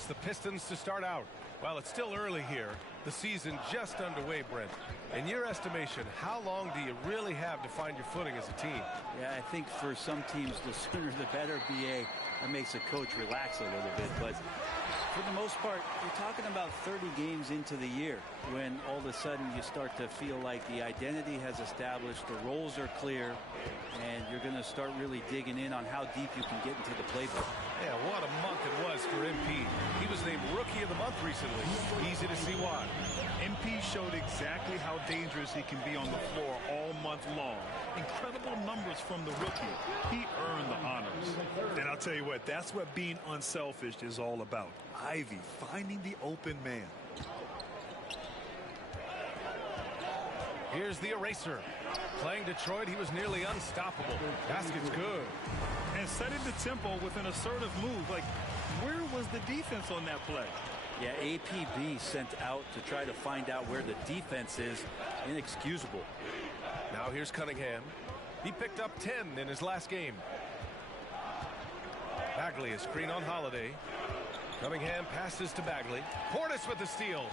it's the Pistons to start out. Well, it's still early here. The season just underway, Brent. In your estimation, how long do you really have to find your footing as a team? Yeah, I think for some teams, the sooner the better, BA. That makes a coach relax a little bit. But for the most part, you're talking about 30 games into the year when all of a sudden you start to feel like the identity has established, the roles are clear, and you're going to start really digging in on how deep you can get into the playbook. Yeah, what a month it was for MP. He was named Rookie of the Month recently. Easy to see why. MP showed exactly how dangerous he can be on the floor all month long. Incredible numbers from the rookie. He earned the honors. And I'll tell you what, that's what being unselfish is all about. Ivy finding the open man. Here's the eraser. Playing Detroit, he was nearly unstoppable. Basket's good. And setting the tempo with an assertive move. Like, where was the defense on that play? Yeah, APB sent out to try to find out where the defense is. Inexcusable. Now here's Cunningham. He picked up 10 in his last game. Bagley, a screen on Holiday. Cunningham passes to Bagley. Portis with the steal.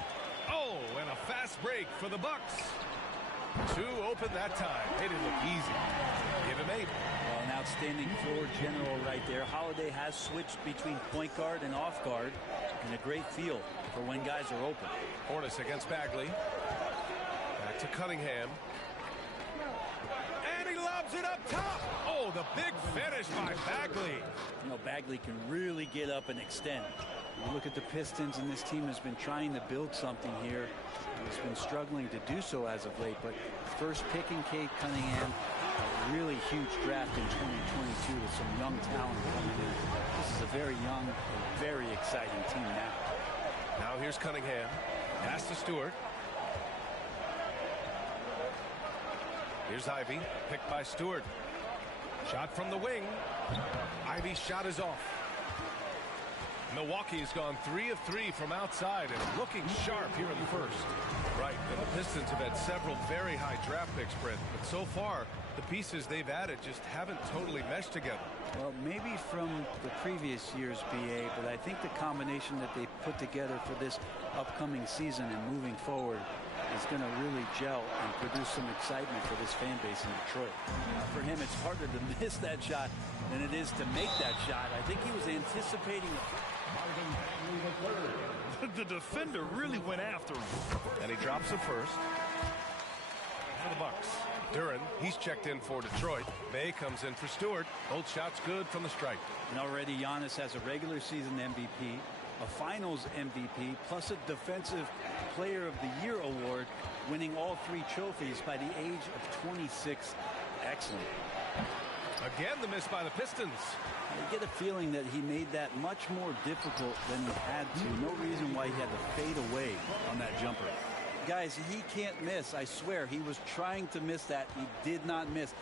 Oh, and a fast break for the Bucks. Two open that time. Made it look easy. Give him 8. Well, an outstanding floor general right there. Holiday has switched between point guard and off guard, and a great feel for when guys are open. Portis against Bagley. Back to Cunningham. And he lobs it up top. Oh, the big finish by Bagley. You know, Bagley can really get up and extend. You look at the Pistons, and this team has been trying to build something here. It's been struggling to do so as of late, but first pick in Cade Cunningham, a really huge draft in 2022 with some young talent coming in. This is a very young and very exciting team now. Now here's Cunningham. Pass to Stewart. Here's Ivy. Picked by Stewart. Shot from the wing. Ivy's shot is off. Milwaukee's gone 3 of 3 from outside and looking sharp here in the first. Right, and the Pistons have had several very high draft picks, Brent, but so far the pieces they've added just haven't totally meshed together. Well, maybe from the previous year's BA, but I think the combination that they put together for this upcoming season and moving forward is going to really gel and produce some excitement for this fan base in Detroit. For him, it's harder to miss that shot than it is to make that shot. I think he was anticipating The defender really went after him. And he drops it first for the Bucks. Duren, he's checked in for Detroit. May comes in for Stewart. Both shots good from the stripe. And already Giannis has a regular season MVP, a finals MVP, plus a defensive player of the year award, winning all 3 trophies by the age of 26. Excellent. Again, the miss by the Pistons. I get a feeling that he made that much more difficult than he had to. No reason why he had to fade away on that jumper. Guys, he can't miss. I swear, he was trying to miss that. He did not miss.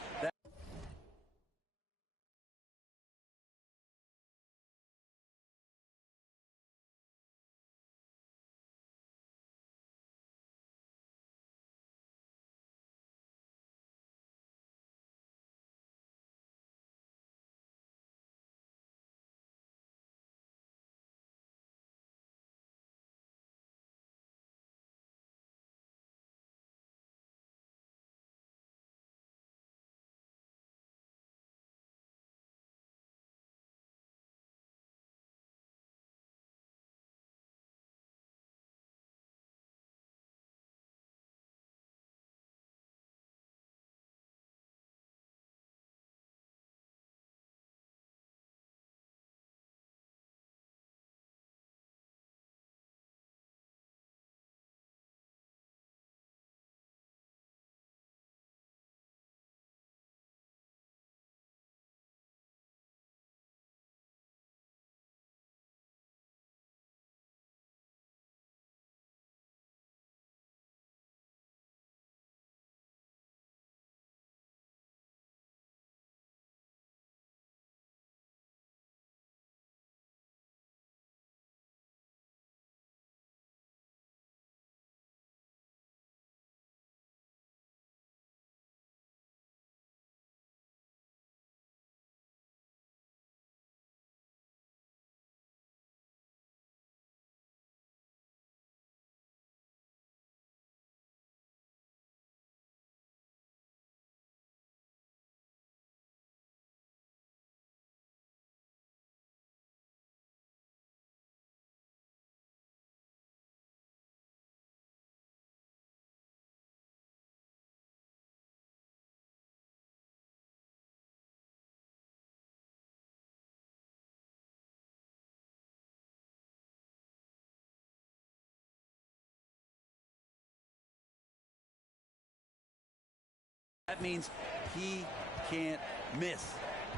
That means he can't miss.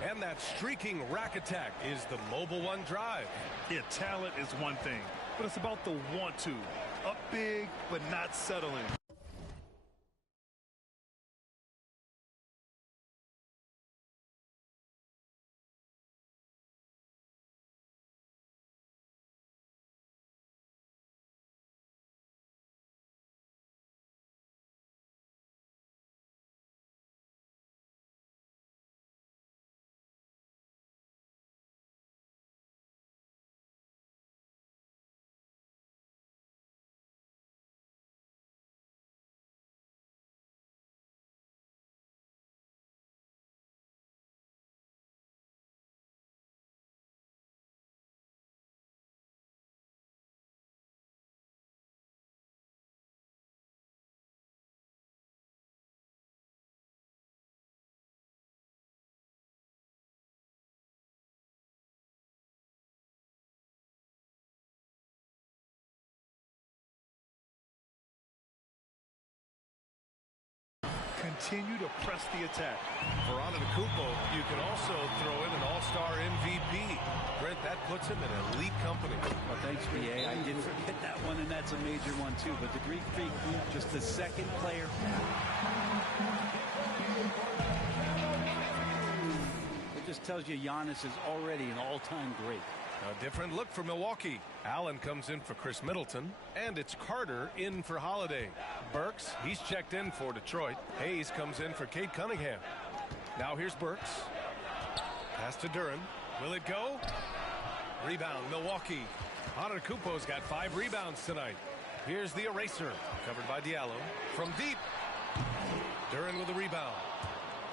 And that streaking rack attack is the Mobil 1 drive. Yeah, talent is one thing, but it's about the want to. Up big, but not settling. Continue to press the attack. For Antetokounmpo, you can also throw in an all-star MVP. Brent, that puts him in elite company. Well, thanks, BA. I didn't forget that one, and that's a major one, too. But the Greek Freak, just the second player. It just tells you Giannis is already an all-time great. A different look for Milwaukee. Allen comes in for Chris Middleton, and it's Carter in for Holiday. Burks, he's checked in for Detroit. Hayes comes in for Cade Cunningham. Now here's Burks. Pass to Duren. Will it go? Rebound, Milwaukee. Antetokounmpo's got 5 rebounds tonight. Here's the eraser, covered by Diallo. From deep, Duren with a rebound.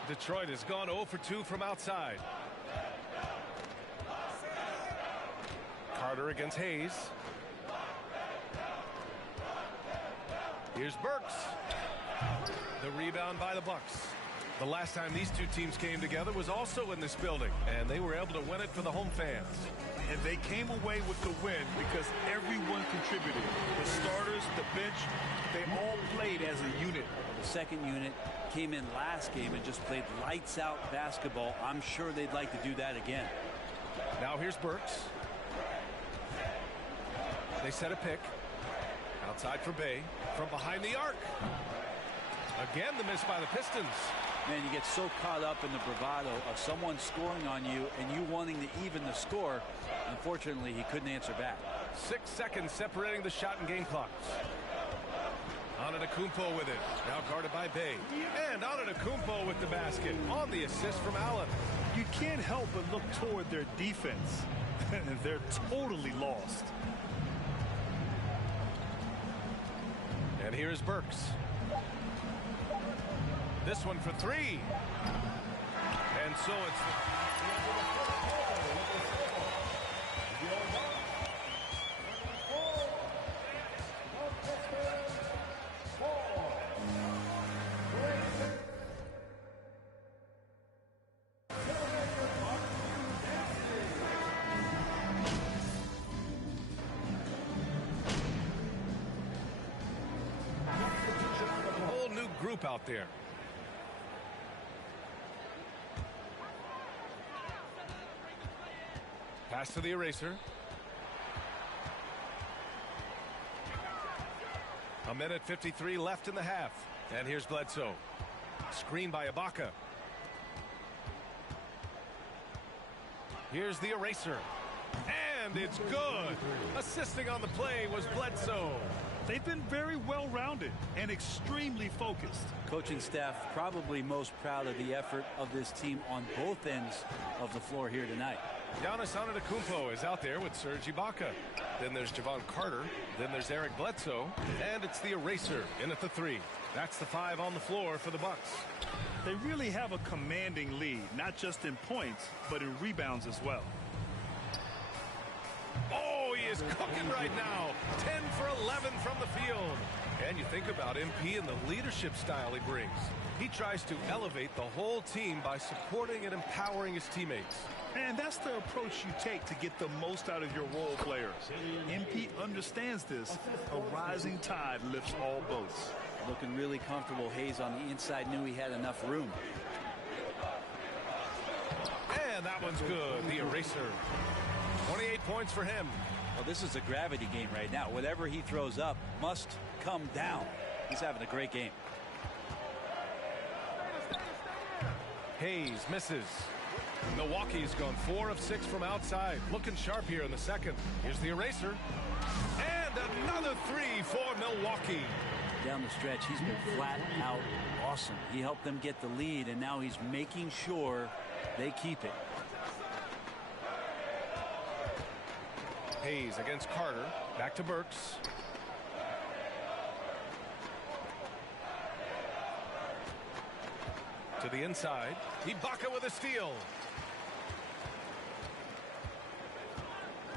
Detroit has gone 0 for 2 from outside. Carter against Hayes. Here's Burks. The rebound by the Bucks. The last time these two teams came together was also in this building, and they were able to win it for the home fans. And they came away with the win because everyone contributed. The starters, the bench, they all played as a unit. The second unit came in last game and just played lights out basketball. I'm sure they'd like to do that again. Now here's Burks. They set a pick. Outside for Bay. From behind the arc. Again, the miss by the Pistons. Man, you get so caught up in the bravado of someone scoring on you and you wanting to even the score. Unfortunately, he couldn't answer back. 6 seconds separating the shot and game clocks. Antetokounmpo with it. Now guarded by Bay. And Antetokounmpo with the basket on the assist from Allen. You can't help but look toward their defense. They're totally lost. And here's Burks. This one for 3. And so it's... group out there. Pass to the eraser. A minute 53 left in the half. And here's Bledsoe. Screen by Ibaka. Here's the eraser. And it's good. Assisting on the play was Bledsoe. They've been very well-rounded and extremely focused. Coaching staff probably most proud of the effort of this team on both ends of the floor here tonight. Giannis Antetokounmpo is out there with Serge Ibaka. Then there's Javon Carter. Then there's Eric Bledsoe. And it's the eraser in at the 3. That's the 5 on the floor for the Bucks. They really have a commanding lead, not just in points, but in rebounds as well. Oh, he is cooking right now. 10 for 11 from the field. And you think about MP and the leadership style he brings. He tries to elevate the whole team by supporting and empowering his teammates. And that's the approach you take to get the most out of your role players. MP understands this. A rising tide lifts all boats. Looking really comfortable. Hayes on the inside knew he had enough room. And that one's good. The eraser. 28 points for him. Well, this is a gravity game right now. Whatever he throws up must come down. He's having a great game. Hayes misses. Milwaukee's gone 4 of 6 from outside. Looking sharp here in the second. Here's the eraser. And another 3 for Milwaukee. Down the stretch, he's been flat out awesome. He helped them get the lead, and now he's making sure they keep it. Hayes against Carter. Back to Burks. To the inside. Ibaka with a steal.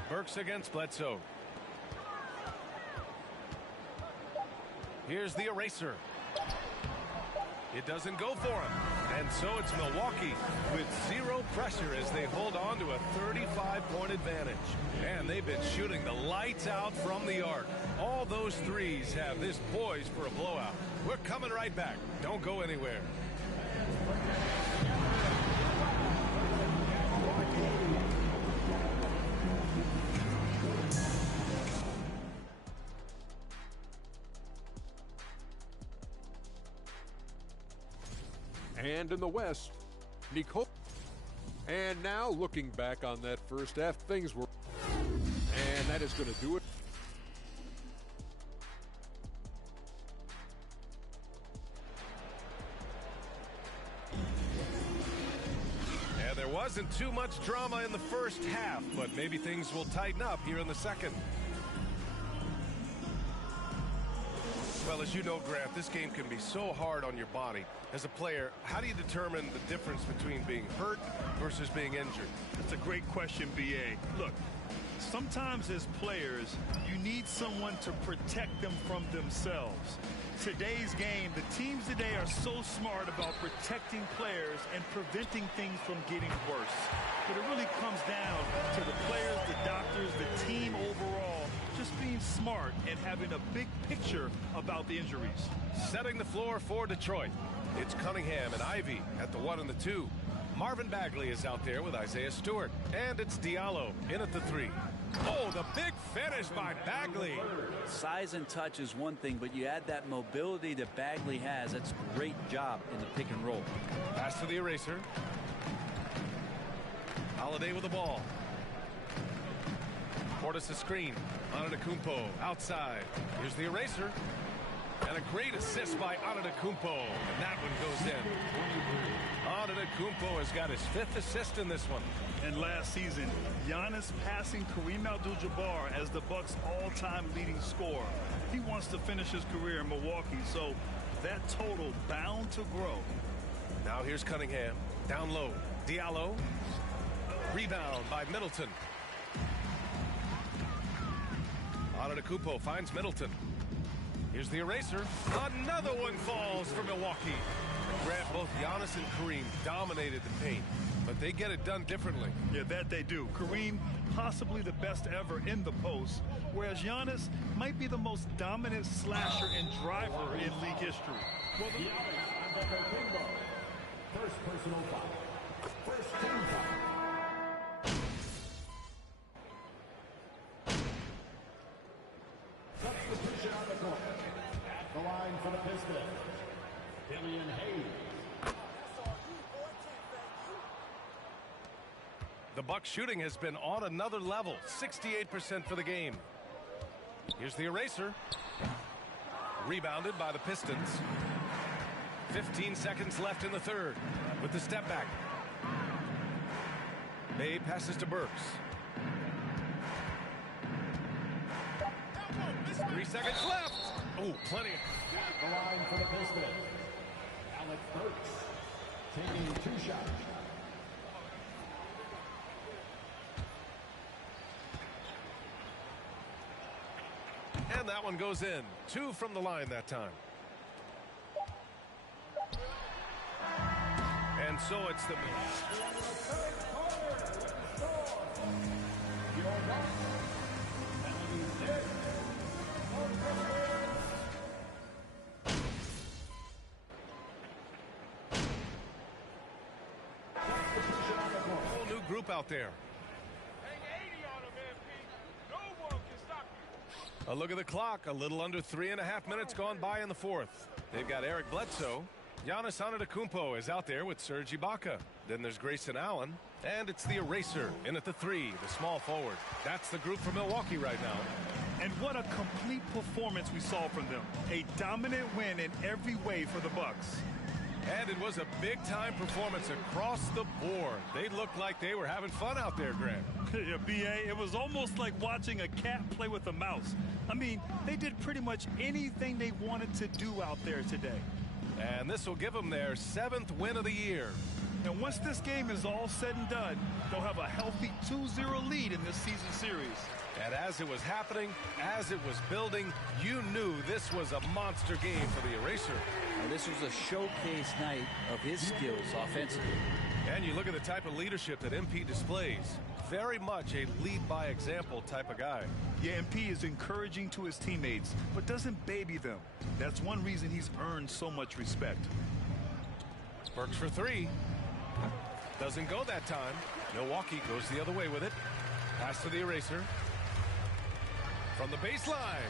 Burks against Bledsoe. Here's the eraser. It doesn't go for him. And so it's Milwaukee with 0 pressure as they hold on to a 35-point advantage. And they've been shooting the lights out from the arc. All those threes have this poised for a blowout. We're coming right back. Don't go anywhere. And in the West, Nicole. And now looking back on that first half, things were, and that is going to do it. And there wasn't too much drama in the first half, but maybe things will tighten up here in the second. Well, as you know, Grant, this game can be so hard on your body. As a player, how do you determine the difference between being hurt versus being injured? That's a great question, B.A. Look, sometimes as players, you need someone to protect them from themselves. Today's game, the teams today are so smart about protecting players and preventing things from getting worse. But it really comes down to the players, the doctors, the team overall, just being smart and having a big picture about the injuries. Setting the floor for Detroit. It's Cunningham and Ivy at the 1 and the 2. Marvin Bagley is out there with Isaiah Stewart. And it's Diallo in at the 3. Oh, the big finish by Bagley. Size and touch is one thing, but you add that mobility that Bagley has. That's a great job in the pick and roll. Pass to the eraser. Holiday with the ball. Portis a screen. Antetokounmpo outside. Here's the eraser. And a great assist by Antetokounmpo. And that one goes in. Antetokounmpo has got his 5th assist in this one. And last season, Giannis passing Kareem Abdul-Jabbar as the Bucks' all-time leading scorer. He wants to finish his career in Milwaukee, so that total bound to grow. Now here's Cunningham. Down low. Diallo. Rebound by Middleton. Antetokounmpo finds Middleton. Here's the eraser. Another one falls for Milwaukee. Grant, both Giannis and Kareem dominated the paint, but they get it done differently. Yeah, that they do. Kareem, possibly the best ever in the post, whereas Giannis might be the most dominant slasher and driver in league history. Well, first personal foul. First team foul. Substitution on the court. At the line for the Pistons, Killian Hayes. The Bucks shooting has been on another level. 68% for the game. Here's the eraser. Rebounded by the Pistons. 15 seconds left in the third with the step back. Bay passes to Burks. 3 seconds left. Oh, plenty. At the line for the Pistons, Alec Burks taking 2 shots. And that one goes in. 2 from the line that time. And so it's the group out there. A look at the clock. A little under 3.5 minutes gone by in the fourth. They've got Eric Bledsoe. Giannis Antetokounmpo is out there with Serge Ibaka. Then there's Grayson Allen. And it's the eraser in at the 3, the small forward. That's the group for Milwaukee right now. And what a complete performance we saw from them. A dominant win in every way for the Bucks. And it was a big-time performance across the board. They looked like they were having fun out there, Grant. Yeah, B.A., it was almost like watching a cat play with a mouse. I mean, they did pretty much anything they wanted to do out there today. And this will give them their 7th win of the year. And once this game is all said and done, they'll have a healthy 2-0 lead in this season series. And as it was happening, as it was building, you knew this was a monster game for the eraser. Now, this was a showcase night of his skills offensively. And you look at the type of leadership that MP displays. Very much a lead-by-example type of guy. Yeah, MP is encouraging to his teammates, but doesn't baby them. That's one reason he's earned so much respect. Burks for 3. Doesn't go that time. Milwaukee goes the other way with it. Pass to the eraser. From the baseline.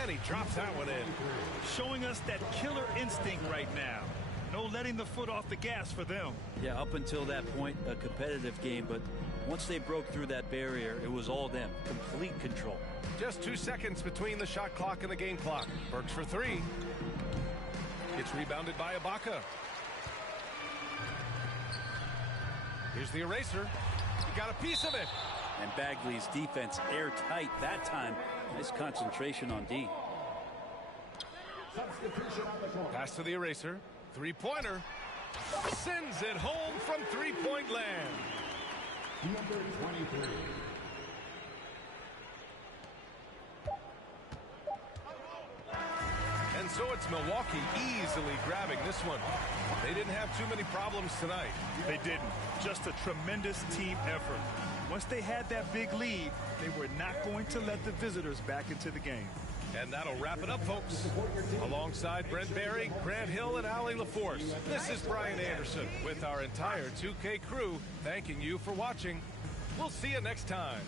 And he drops that one in. Showing us that killer instinct right now. No letting the foot off the gas for them. Yeah, up until that point, a competitive game, but once they broke through that barrier, it was all them. Complete control. Just 2 seconds between the shot clock and the game clock. Burks for 3. It's rebounded by Ibaka. Here's the eraser. He got a piece of it. And Bagley's defense airtight that time. Nice concentration on D. Pass to the eraser. Three-pointer. Sends it home from three-point land. Number 23. And so it's Milwaukee easily grabbing this one. They didn't have too many problems tonight. They didn't. Just a tremendous team effort. Once they had that big lead, they were not going to let the visitors back into the game. And that'll wrap it up, folks. Alongside Brent Barry, Grant Hill, and Allie LaForce, this is Brian Anderson with our entire 2K crew thanking you for watching. We'll see you next time.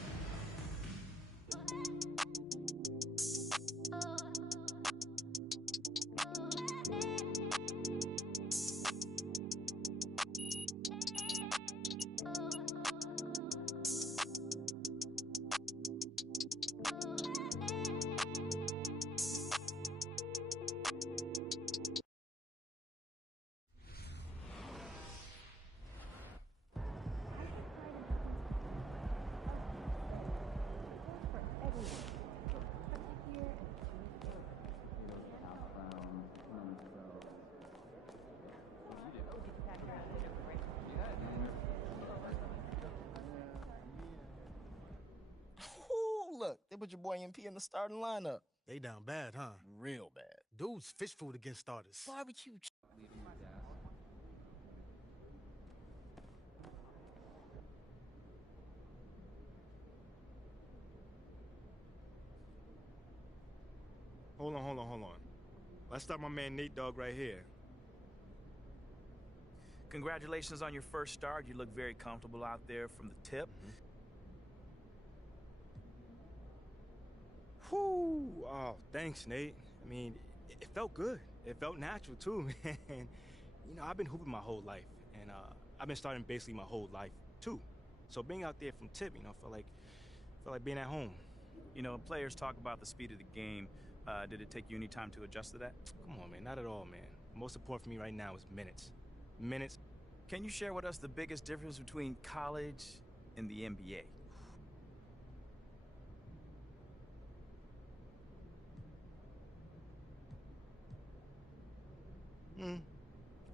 Look, they put your boy MP in the starting lineup. They down bad, huh? Real bad. Dude's fish food against starters. Barbecue. Hold on. Let's start my man Nate Dogg right here. Congratulations on your first start. You look very comfortable out there from the tip. Whew. Oh, thanks, Nate. I mean, it felt good. It felt natural, too, man. You know, I've been hooping my whole life, and I've been starting basically my whole life, too. So being out there from tip, you know, felt like being at home. You know, players talk about the speed of the game. Did it take you any time to adjust to that? Come on, man. Not at all, man. Most important for me right now is minutes. Minutes. Can you share with us the biggest difference between college and the NBA?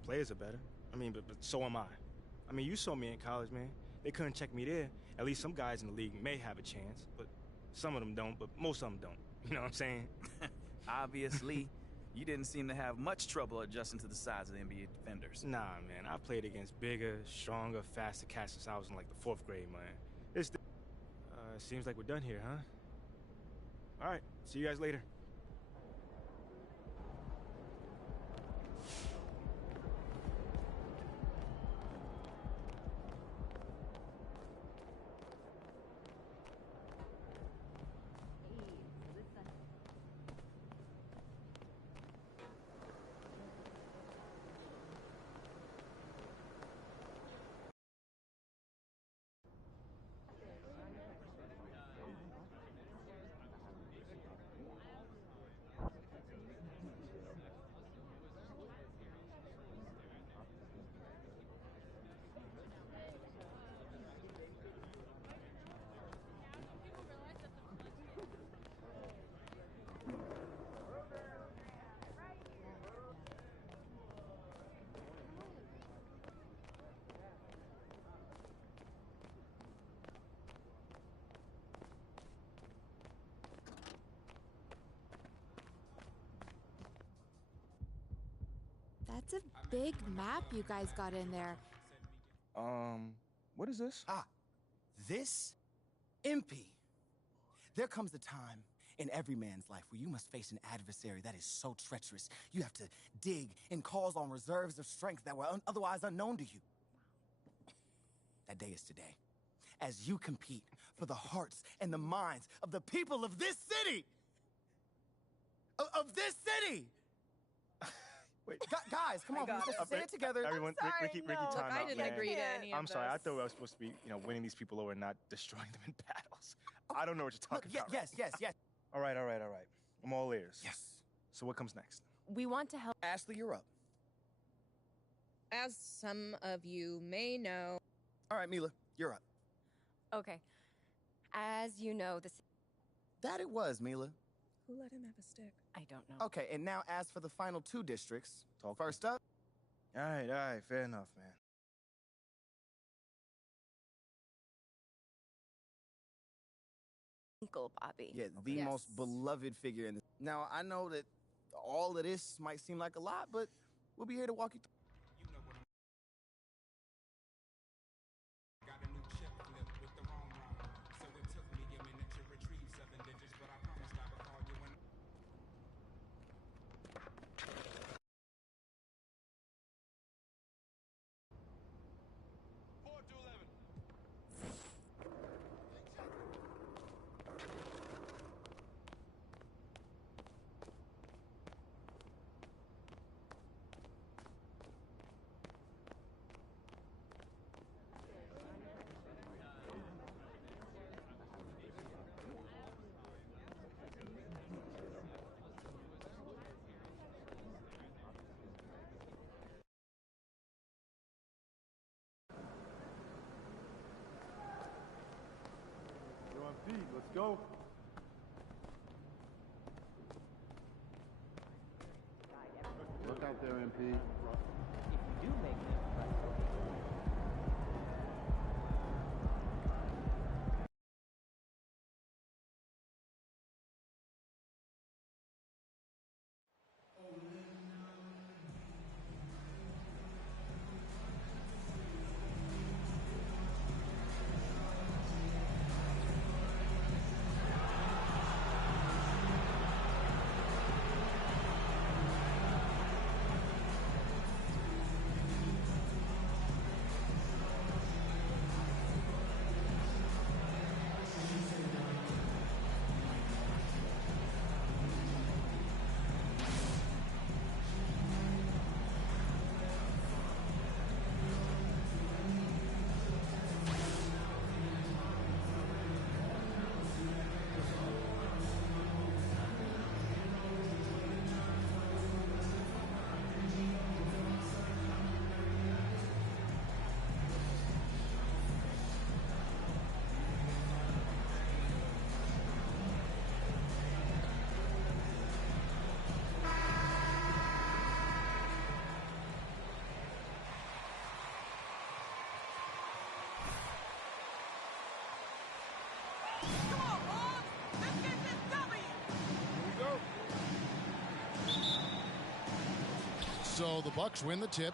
Players are better. I mean, but so am I. I mean, you saw me in college, man. They couldn't check me there. At least some guys in the league may have a chance, but some of them don't, but most of them don't. You know what I'm saying? Obviously, you didn't seem to have much trouble adjusting to the size of the NBA defenders. Nah, man. I played against bigger, stronger, faster cats since I was in, like, the 4th grade, man. Seems like we're done here, huh? All right. See you guys later. That's a big map you guys got in there. What is this? This? MP. There comes a time in every man's life where you must face an adversary that is so treacherous. You have to dig and calls on reserves of strength that were otherwise unknown to you. That day is today, as you compete for the hearts and the minds of the people of this city! Of this city! Wait. Guys, come on, let's say it together. Everyone, Ricky, time Look, I out, didn't man. agree to any of I'm sorry. this. I thought I was supposed to be, winning these people over and not destroying them in battles. I don't know what you're talking about. Yes. All right. I'm all ears. Yes. So what comes next? We want to help. Ashley, you're up. As some of you may know. All right, Mila, you're up. Okay. As you know, That it was, Mila. Who let him have a stick? I don't know. Okay, and now as for the final 2 districts, first up. All right, fair enough, man. Uncle Bobby. Yeah, the most beloved figure in this. Now, I know that all of this might seem like a lot, but we'll be here to walk you through. Let's go. Look out there, MP. If you do make So the Bucks win the tip.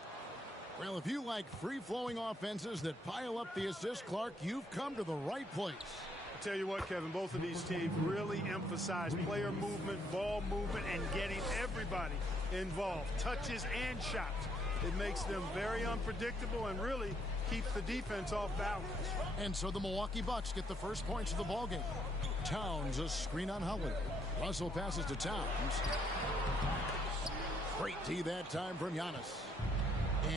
Well, if you like free-flowing offenses that pile up the assist, Clark, you've come to the right place. I tell you what, Kevin, both of these teams really emphasize player movement, ball movement, and getting everybody involved, touches and shots. It makes them very unpredictable and really keeps the defense off balance. And so the Milwaukee Bucks get the first points of the ballgame. Towns, a screen on Howard. Russell passes to Towns. Great D that time from Giannis.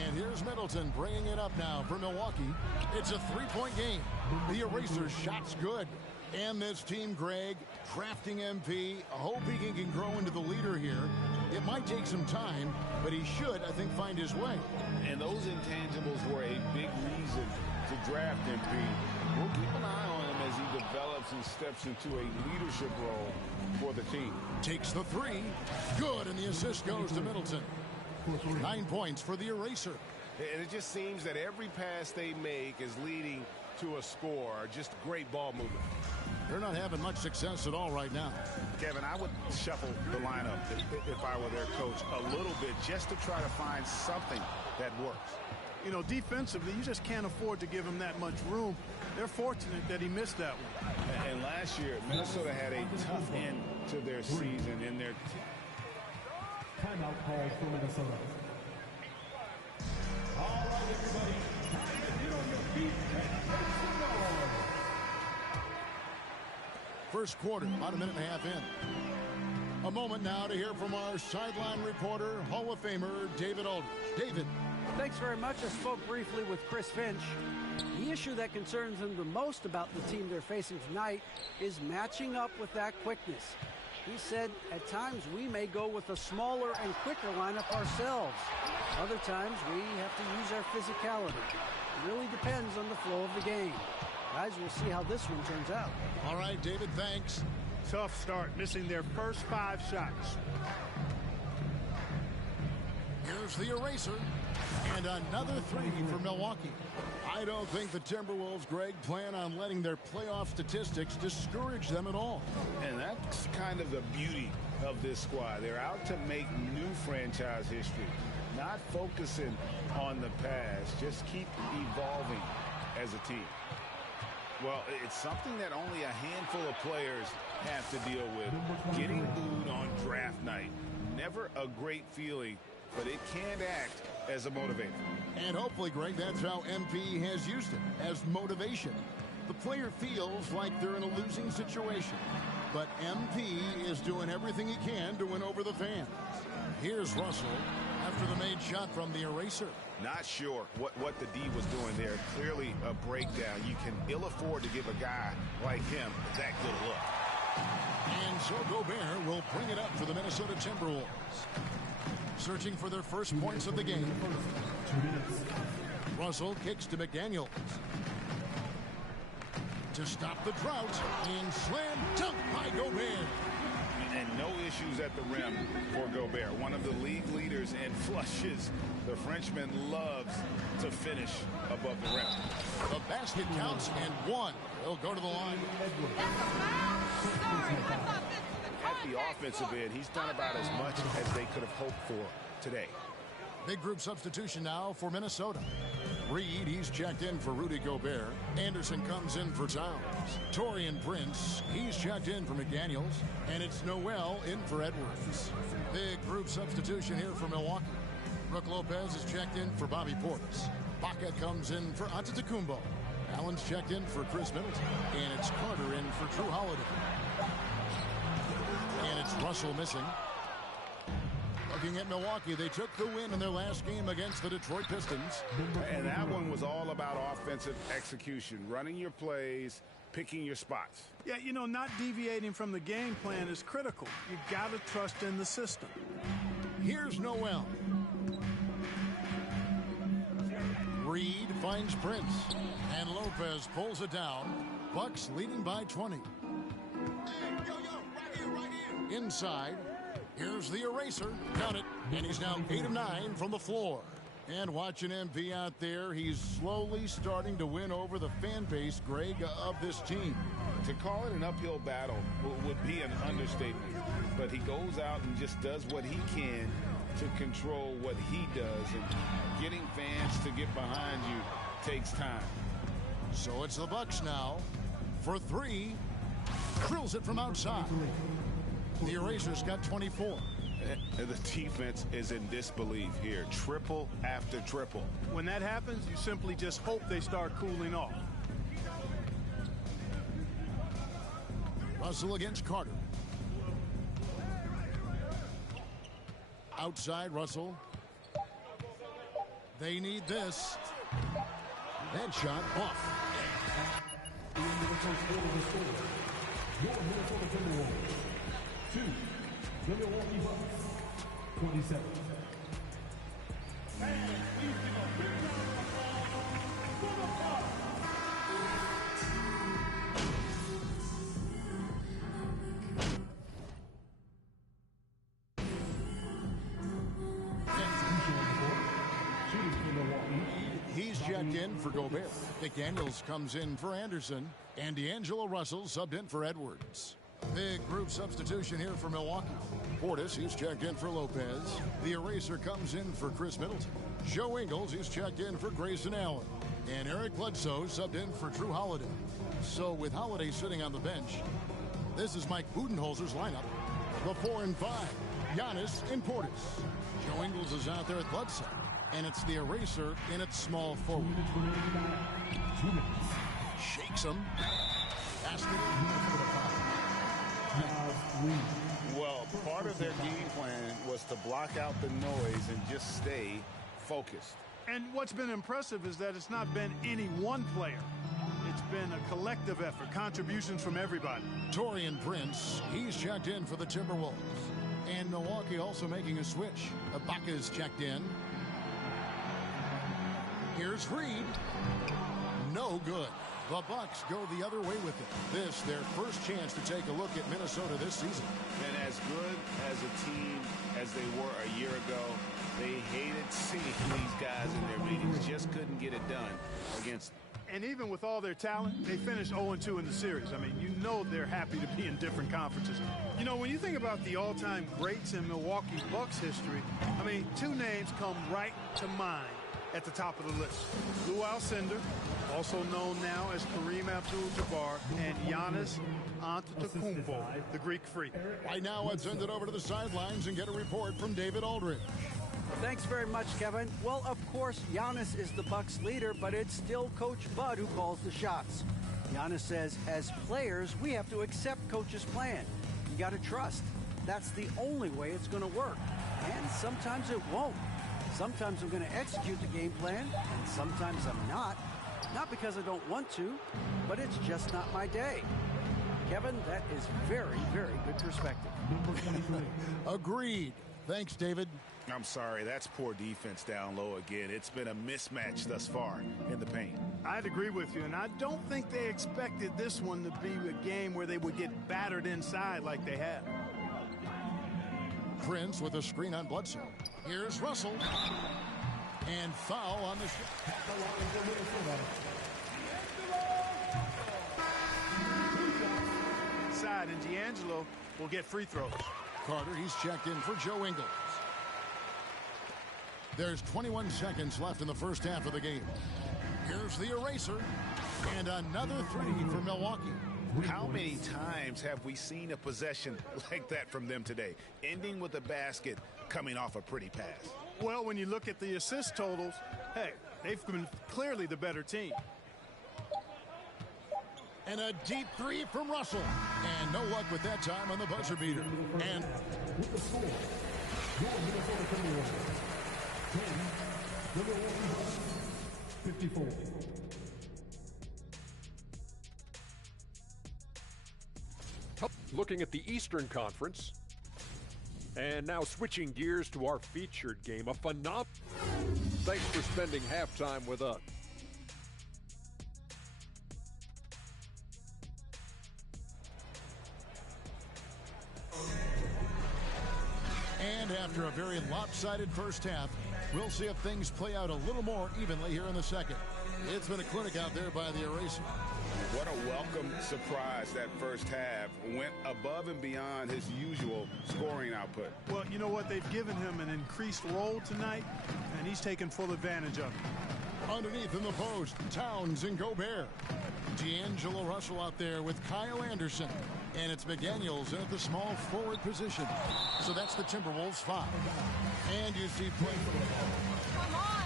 And here's Middleton bringing it up now for Milwaukee. It's a three-point game. The eraser shot's good. And this team, Greg, drafting MP, hoping he can grow into the leader here. It might take some time, but he should, I think, find his way. And those intangibles were a big reason to draft MP. We'll keep an eye on him as he develops and steps into a leadership role for the team. Takes the three. Good, and the assist goes to Middleton. 9 points for the eraser. And it just seems that every pass they make is leading to a score. Just great ball movement. They're not having much success at all right now. Kevin, I would shuffle the lineup if I were their coach a little bit just to try to find something that works. You know, defensively, you just can't afford to give him that much room. They're fortunate that he missed that one. And last year, Minnesota had a tough end to their season in their timeout call for Minnesota. All right, everybody, time to get on your feet and make some noise. First quarter, about a minute and a half in. A moment now to hear from our sideline reporter, Hall of Famer David Aldridge. David. Thanks very much. I spoke briefly with Chris Finch. The issue that concerns him the most about the team they're facing tonight is matching up with that quickness. He said, at times we may go with a smaller and quicker lineup ourselves. Other times we have to use our physicality. It really depends on the flow of the game. Guys, we'll see how this one turns out. All right, David, thanks. Tough start, missing their first 5 shots. Here's the eraser. And another 3 for Milwaukee. I don't think the Timberwolves, Greg, plan on letting their playoff statistics discourage them at all. And that's kind of the beauty of this squad. They're out to make new franchise history, not focusing on the past, just keep evolving as a team. Well, it's something that only a handful of players have to deal with. Getting booed on draft night, never a great feeling, but it can act as a motivator. And hopefully, Greg, that's how MP has used it, as motivation. The player feels like they're in a losing situation, but MP is doing everything he can to win over the fans. Here's Russell after the made shot from the eraser. Not sure what the D was doing there. Clearly a breakdown. You can ill afford to give a guy like him that good a look. And so Gobert will bring it up for the Minnesota Timberwolves. Searching for their first points of the game. Russell kicks to McDaniels. To stop the drought, and slam dunk by Gobert. And no issues at the rim for Gobert. One of the league leaders in flushes. The Frenchman loves to finish above the rim. The basket counts, and one. He'll go to the line. At the offensive end, he's done about as much as they could have hoped for today. Big group substitution now for Minnesota. Reed, he's checked in for Rudy Gobert. Anderson comes in for Towns. Taurean Prince, he's checked in for McDaniels. And it's Noel in for Edwards. Big group substitution here for Milwaukee. Brook Lopez is checked in for Bobby Portis. Baca comes in for Antetokounmpo. Allen's checked in for Chris Middleton. And it's Carter in for Drew Holiday. And it's Russell missing. Looking at Milwaukee, they took the win in their last game against the Detroit Pistons. And that one was all about offensive execution, running your plays, picking your spots. Yeah, you know, not deviating from the game plan is critical. You got to trust in the system. Here's Noel. Reed finds Prince. And Lopez pulls it down. Bucks leading by 20. Inside. Here's the eraser. Count it. And he's now 8 of 9 from the floor. And watching MP out there, he's slowly starting to win over the fan base, Greg, of this team. To call it an uphill battle would be an understatement. But he goes out and just does what he can to control what he does. And getting fans to get behind you takes time. So it's the Bucks now. For 3. Drills it from outside. The eraser's got 24. The defense is in disbelief here. Triple after triple. When that happens, you simply just hope they start cooling off. Russell against Carter. Outside Russell. They need this. That shot off. The end of the first quarter of the score. Your Minnesota Timberwolves 2, the Milwaukee Bucks 27. And please give a big round of applause for the Bucks. He's checked checked in for Gobert. McDaniels comes in for Anderson. And D'Angelo Russell subbed in for Edwards. Big group substitution here for Milwaukee. Portis, he's checked in for Lopez. The eraser comes in for Chris Middleton. Joe Ingles, he's checked in for Grayson Allen. And Eric Bledsoe subbed in for Drew Holiday. So with Holiday sitting on the bench, this is Mike Budenholzer's lineup. The 4 and 5, Giannis and Portis. Joe Ingles is out there at Bledsoe. And it's the eraser in its small forward. Shakes him. Well, part of their game plan was to block out the noise and just stay focused. And what's been impressive is that it's not been any one player. It's been a collective effort, contributions from everybody. Taurean Prince, he's checked in for the Timberwolves. And Milwaukee also making a switch. Ibaka's checked in. Here's Reed. No good. The Bucks go the other way with it. This, their first chance to take a look at Minnesota this season. And as good as a team as they were a year ago, they hated seeing these guys in their meetings. Just couldn't get it done against them. And even with all their talent, they finished 0-2 in the series. I mean, you know they're happy to be in different conferences. You know, when you think about the all-time greats in Milwaukee Bucks history, I mean, two names come right to mind at the top of the list. Lou Alcindor, also known now as Kareem Abdul-Jabbar, and Giannis Antetokounmpo, the Greek Freak. Right now, let's send it over to the sidelines and get a report from David Aldridge. Thanks very much, Kevin. Well, of course, Giannis is the Bucks leader, but it's still Coach Bud who calls the shots. Giannis says, as players, we have to accept Coach's plan. You got to trust. That's the only way it's going to work. And sometimes it won't. Sometimes I'm going to execute the game plan, and sometimes I'm not. Not because I don't want to, but it's just not my day. Kevin, that is very, very good perspective. Agreed. Thanks, David. I'm sorry, that's poor defense down low again. It's been a mismatch thus far in the paint. I'd agree with you, and I don't think they expected this one to be a game where they would get battered inside like they have. Prince with a screen on Bledsoe. Here's Russell. And foul on the shot. Side, and D'Angelo will get free throws. Carter, he's checked in for Joe Ingles. There's 21 seconds left in the first half of the game. Here's the eraser. And another three for Milwaukee. How many times have we seen a possession like that from them today, ending with a basket coming off a pretty pass? Well, when you look at the assist totals, hey, they've been clearly the better team. And a deep three from Russell. And no luck with that time on the buzzer beater. And with the score, your Minnesota Timberwolves 10, the Milwaukee Bucks 54. Looking at the Eastern Conference. And now switching gears to our featured game, a phenomenal. Thanks for spending halftime with us. And after a very lopsided first half, we'll see if things play out a little more evenly here in the second. It's been a clinic out there by the eraser. What a welcome surprise that first half. Went above and beyond his usual scoring output. Well, you know what? They've given him an increased role tonight, and he's taken full advantage of it. Underneath in the post, Towns and Gobert. D'Angelo Russell out there with Kyle Anderson. And it's McDaniels at the small forward position. So that's the Timberwolves 5. And you see play. Come on,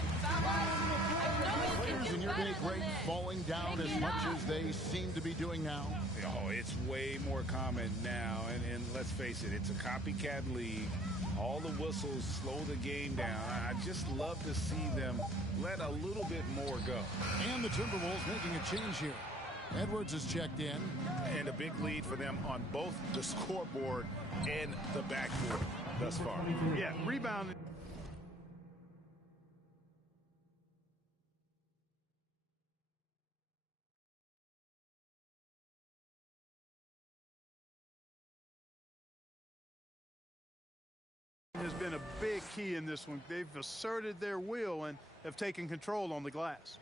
Players in your day, Greg, falling down as much as they seem to be doing now. Oh, it's way more common now. And let's face it, it's a copycat league. All the whistles slow the game down. I just love to see them let a little bit more go. And the Timberwolves making a change here. Edwards is checked in. And a big lead for them on both the scoreboard and the backboard thus far. Yeah, rebounding. Has been a big key in this one. They've asserted their will and have taken control on the glass.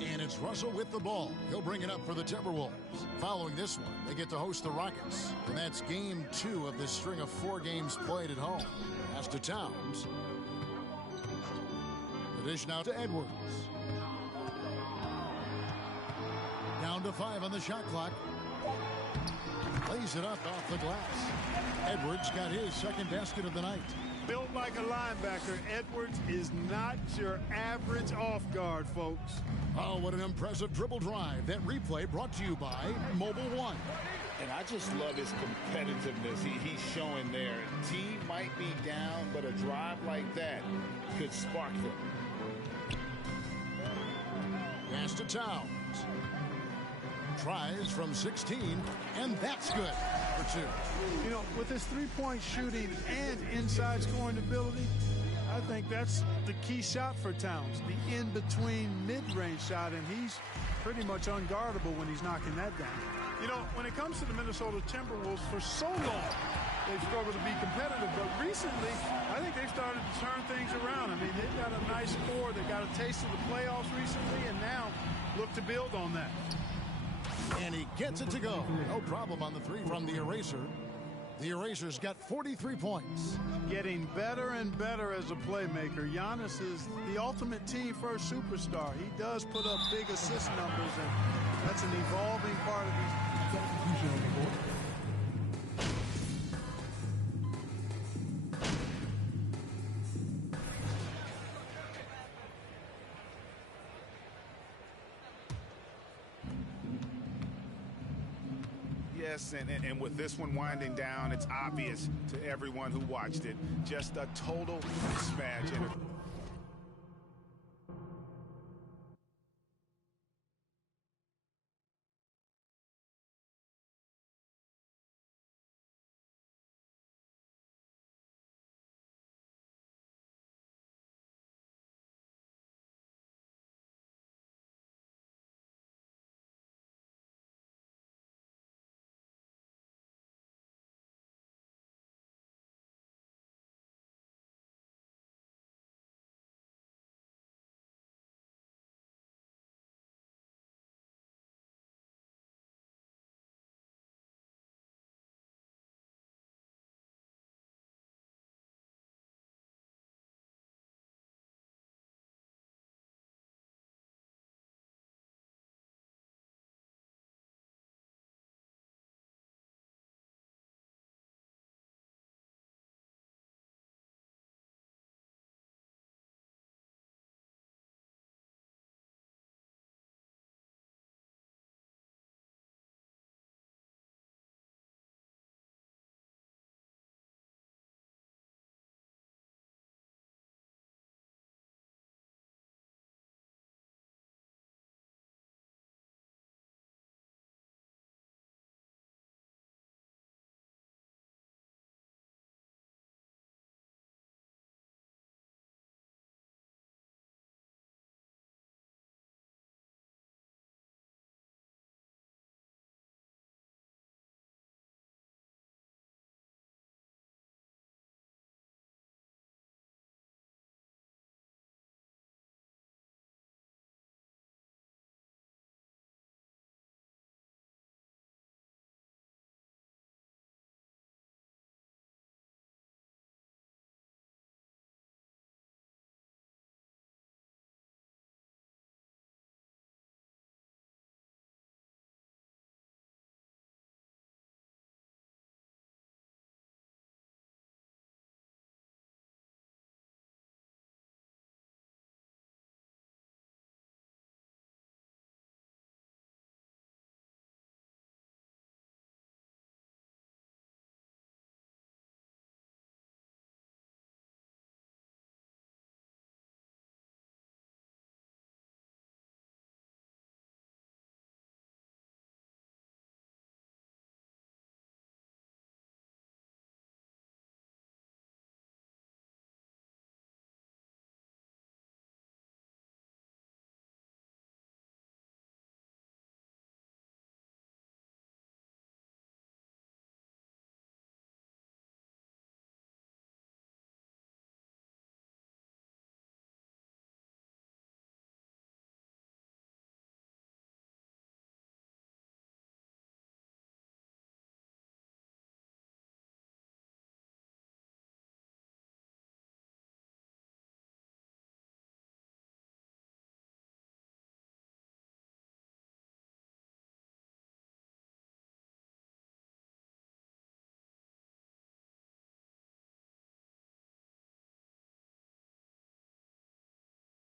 And it's Russell with the ball. He'll bring it up for the Timberwolves. Following this one, they get to host the Rockets. And that's game 2 of this string of 4 games played at home. Pass to Towns. The dish now to Edwards. Down to 5 on the shot clock. Lays it up off the glass. Edwards got his second basket of the night. Built like a linebacker, Edwards is not your average off guard, folks. Oh, what an impressive dribble drive. That replay brought to you by Mobile One. And I just love his competitiveness he's showing there. Team might be down, but a drive like that could spark them. Pass to Towns. Tries from 16, and that's good for 2. You know, with his three-point shooting and inside scoring ability, I think that's the key shot for Towns, the in-between mid-range shot, and he's pretty much unguardable when he's knocking that down. You know, when it comes to the Minnesota Timberwolves, for so long, they've struggled to be competitive, but recently, I think they've started to turn things around. I mean, they've got a nice score. They got a taste of the playoffs recently, and now look to build on that. And he gets it to go. No problem on the 3 from the Eraser. The Eraser's got 43 points. Getting better and better as a playmaker. Giannis is the ultimate team-first superstar. He does put up big assist numbers, and that's an evolving part of his... Yes, and with this one winding down, it's obvious to everyone who watched it. Just a total mismatch.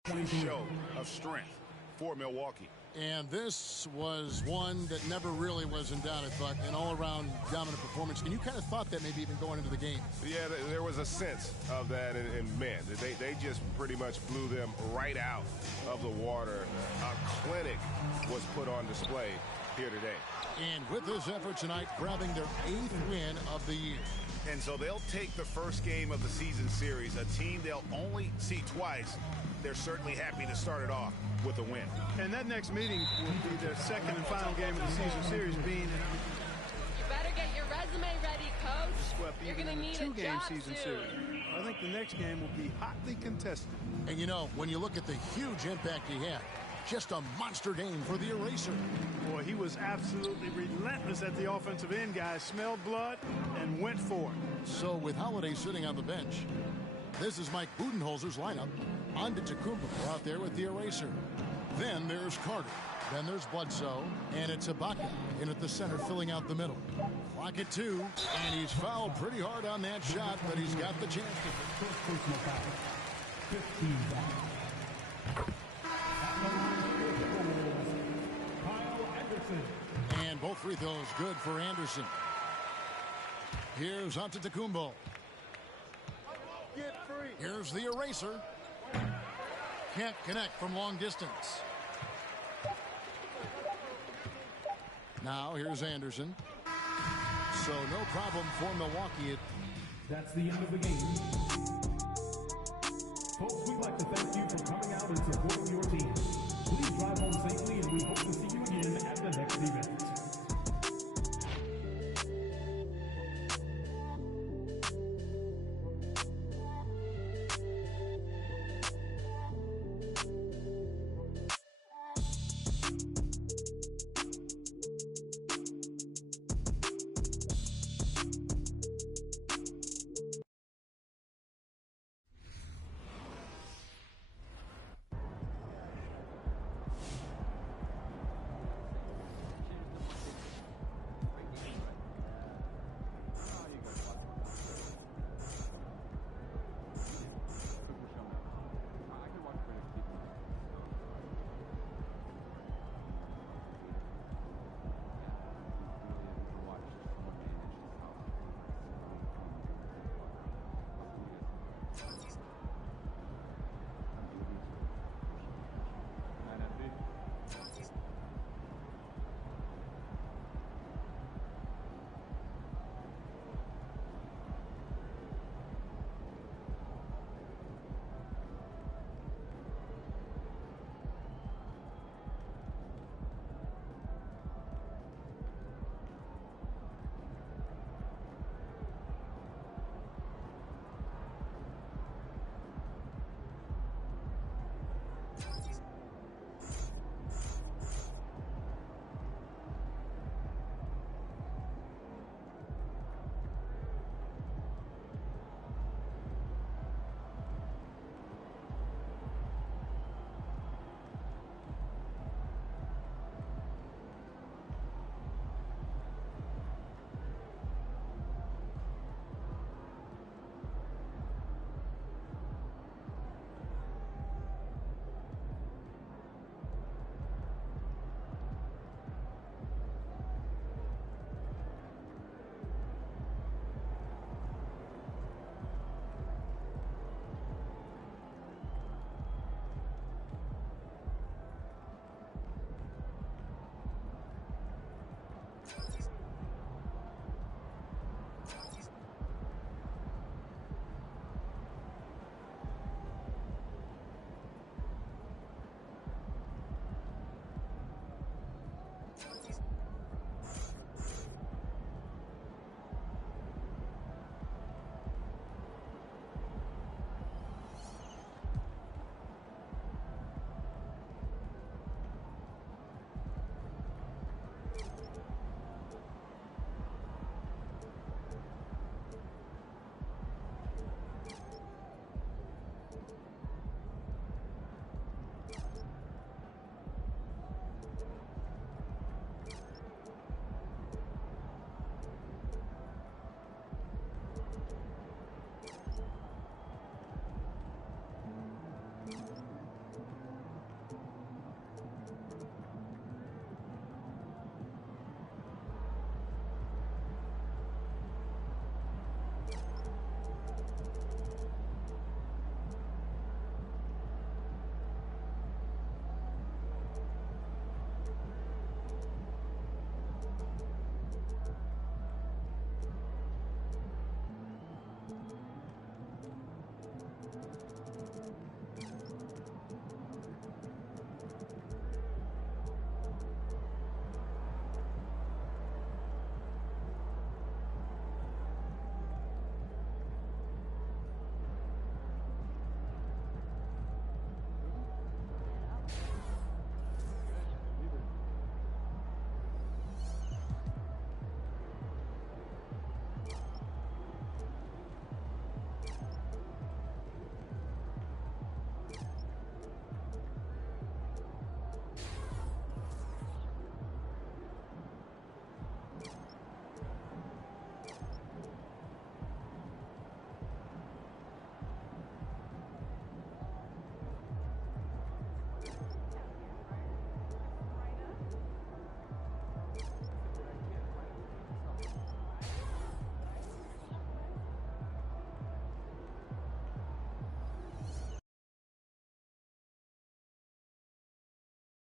show of strength for Milwaukee. And this was one that never really was in doubt, I thought, an all-around dominant performance. And you kind of thought that maybe even going into the game. Yeah, there was a sense of that, and man, they just pretty much blew them right out of the water. A clinic was put on display here today. And with this effort tonight, grabbing their 8th win of the year. And so they'll take the first game of the season series, a team they'll only see twice. They're certainly happy to start it off with a win. And that next meeting will be their second and final game of the season series, being You better get your resume ready, coach. swept You're even gonna in need a a two-game job season soon. series. I think the next game will be hotly contested. And you know, when you look at the huge impact he had, just a monster game for the Eraser. Boy, he was absolutely relentless at the offensive end, guys. Smelled blood and went for it. So with Holiday sitting on the bench, this is Mike Budenholzer's lineup. Antetokounmpo out there with the Eraser. Then there's Carter. Then there's Bledsoe. And it's Ibaka in at the center, filling out the middle. Clock at 2. And he's fouled pretty hard on that shot, but he's got the chance to. First personal foul. 15 foul. Kyle Anderson. And both free throws good for Anderson. Here's Antetokounmpo. Get free. Here's the Eraser. Can't connect from long distance. Now here's Anderson. So no problem for Milwaukee. That's the end of the game. Folks, we'd like to thank you for coming out and supporting your team. Please drive home safely, and we hope to see you again at the next event.